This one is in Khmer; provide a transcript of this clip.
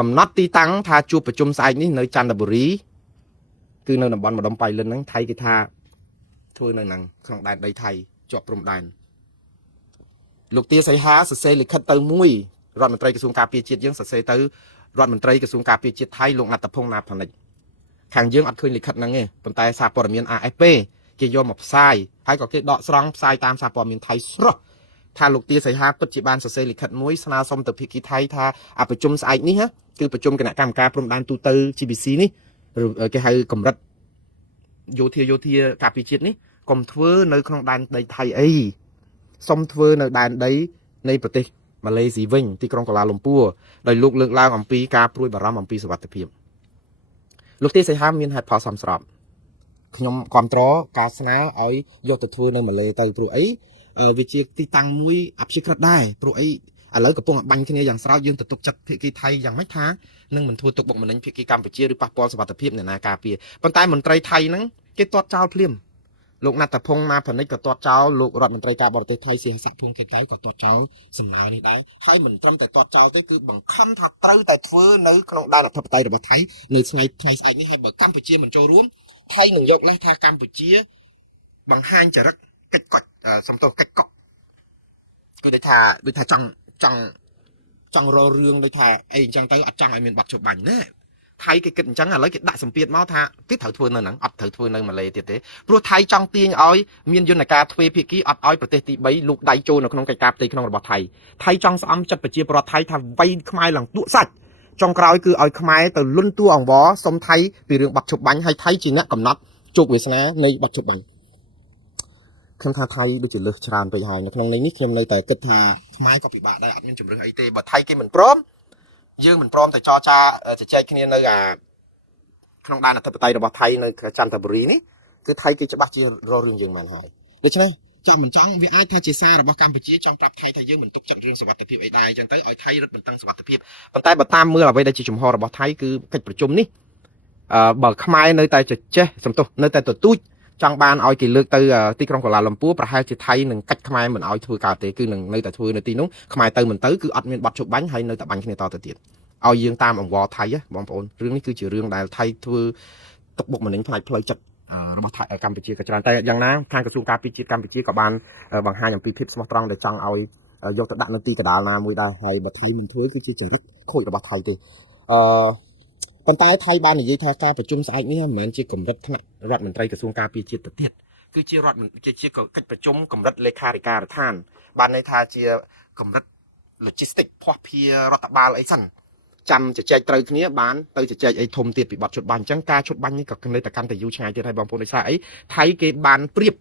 កំណត់ទីតាំងថាជួបប្រជុំស្អែកនេះនៅចន្ទបុរីគឺនៅតំបន់ម្ដុំបៃលិនហ្នឹងថៃគេថាធ្វើនៅហ្នឹងក្នុងដែនដីថៃជាប់ព្រំដែនលោកទាសីហាសរសេរលិខិតទៅមួយរដ្ឋមន្ត្រីក្រសួងការពារជាតិយើងសរសេរទៅរដ្ឋមន្ត្រីក្រសួងការពារជាតិថៃលោកណាត់តភុងណាផនិចខាងយើងអត់ឃើញលិខិតហ្នឹងទេប៉ុន្តែសារព័ត៌មាន AFP គេយកមកផ្សាយហើយក៏គេដកស្រង់ផ្សាយតាមសារព័ត៌មានថៃស្រស់ថាលោកទាសីហាពិតជាបានសរសេរលិខិតមួយស្នើសុំទៅភាគីថៃថាអប្រជុំស្អែកនេះគឺប្រជុំគណៈកម្មការព្រំដែនទូទៅ GBC នេះគេហៅកម្រិតយោធាការពារជាតិនេះកុំធ្វើនៅក្នុងដែនដីថៃអីសុំធ្វើនៅដែនដីនៃប្រទេសម៉ាឡេស៊ីវិញទីក្រុងកូឡាលំពួរដោយលោកលើកឡើងអំពីការព្រួយបារម្ភអំពីសុវត្ថិភាពលោកទេសីហាមានហេតុផលសមស្របខ្ញុំគ្រប់គ្រងការស្នើឲ្យយកទៅធ្វើនៅម៉ាឡេទៅព្រោះអីវាជាទីតាំងមួយអព្យាក្រឹតដែរព្រោះអីឥឡូវកំពុងបាញ់គ្នាយ៉ាងស្រោចយើងទៅទុកចិត្តភាគីថៃយ៉ាងម៉េចថានឹងមិនធ្វើទុកបុកម្នេញភាគីកម្ពុជាឬប៉ះពាល់សុវត្ថិភាពអ្នកណាការពារប៉ុន្តែមន្ត្រីថៃហ្នឹងគេទាត់ចោលភ្លាមលោកណាត់តភុងណាផនិចក៏ទាត់ចោលលោករដ្ឋមន្ត្រីការបរទេសថៃសៀស័កភុងគេថៃក៏ទាត់ចោលសម្លានេះដែរហើយមិនត្រឹមតែទាត់ចោលទេគឺបង្ខំថាត្រូវតែធ្វើនៅក្នុងដែនអធិបតេយ្យរបស់ថៃនៅថ្ងៃស្អែកនេះហើយបើកម្ពុជាមិនចូលរួមថៃនឹងយកលេសថាកម្ពុជាបង្ហាញចរិតកិច្ចកត់សំទោសកិច្ចកក់គឺដូចថាចង់រករឿងដូចថាអីអញ្ចឹងទៅអត់ចង់ឲ្យមានបាត់ជប់បាញ់ណាថៃគេគិតអញ្ចឹងឥឡូវគេដាក់សម្ពាធមកថាគេត្រូវធ្វើនៅហ្នឹងអត់ត្រូវធ្វើនៅម៉ាឡេទៀតទេព្រោះថៃចង់ទាញឲ្យមានយន្តការទ្វេភាគីអត់ឲ្យប្រទេសទី3លូកដៃចូលនៅក្នុងកិច្ចការផ្ទៃក្នុងរបស់ថៃចង់ស្អំចិត្តប្រជាពលរដ្ឋថៃថាវៃខ្មែរឡើងទួសាច់ចុងក្រោយគឺឲ្យខ្មែរទៅលុនតួអង្វរសុំថៃពីរឿងបាត់ជប់បាញ់ហើយថៃជាអ្នកកំណត់ជោគវាសនានៃបាត់ជប់បាញ់ខ្ញុំថាថៃដូចជាលើសច្រើនពេកហើយនៅក្នុងនេះខ្ញុំនៅតែគិតថាខ្មែរក៏ពិបាកដែរអត់មានជំរឿនអីទេបើថៃគេមិនព្រមយើងមិនព្រមតែចរចាជជែកគ្នានៅក្នុងដែនអធិបតេយ្យរបស់ថៃនៅចន្ទបុរីនេះគឺថៃគេច្បាស់ជារករឿងយើងមែនហើយដូច្នេះចង់មិនចង់វាអាចថាជាសាររបស់កម្ពុជាចង់ប្រាប់ថៃថាយើងមិនទុកចិត្តរឿងសុវត្ថិភាពអីដែរអញ្ចឹងទៅឲ្យថៃរឹតបន្តឹងសុវត្ថិភាពប៉ុន្តែបើតាមមើលអ្វីដែលជាជំហររបស់ថៃគឺកិច្ចប្រជុំនេះបើខ្មែរនៅតែចេះសំទោសនៅតែទទូចចង់បានឲ្យគេលើកទៅទីក្រុងកូឡាលំពួរប្រហែលជាថៃនឹងកាច់ខ្មែរមិនឲ្យធ្វើកើតទេគឺនឹងនៅតែធ្វើនៅទីនោះខ្មែរទៅមិនទៅគឺអត់មានបាត់ជប់បាញ់ហើយនៅតែបាញ់គ្នាតទៅទៀតឲ្យយើងតាមអង្វរថៃបងប្អូនរឿងនេះគឺជារឿងដែលថៃធ្វើទុកបុកម្នេញផ្នែកផ្លូវចិត្តរបស់ថៃកម្ពុជាក៏ច្រើនតែយ៉ាងណាខាងក្រសួងការពារជាតិកម្ពុជាក៏បានបង្ហាញអំពីភាពស្មោះត្រង់ដែលចង់ឲ្យយកទៅដាក់នៅទីកណ្ដាលណាមួយដែរហើយបើថៃមិនធ្វើគឺជាចរិតខូចរបស់ថៃទេប៉ុន្តែថៃបាននិយាយថាការប្រជុំស្អែកនេះមិនមែនជាកម្រិតថ្នាក់រដ្ឋមន្ត្រីក្រសួងការពារជាតិទៅទៀតគឺជាជាកិច្ចប្រជុំកម្រិតលេខាធិការដ្ឋានបានន័យថាជាកម្រិត logistics ភ័ស្តុភាររដ្ឋបាលអីសិនចាំជជែកត្រូវគ្នាបានទៅជជែកអីធំទៀតពីបាត់ជុតបាញ់អញ្ចឹងការជុតបាញ់នេះក៏នៅតែកាន់តែយូរឆ្ងាយទៀតហើយបងប្អូនដោយសារអីថៃគេបានប្រៀប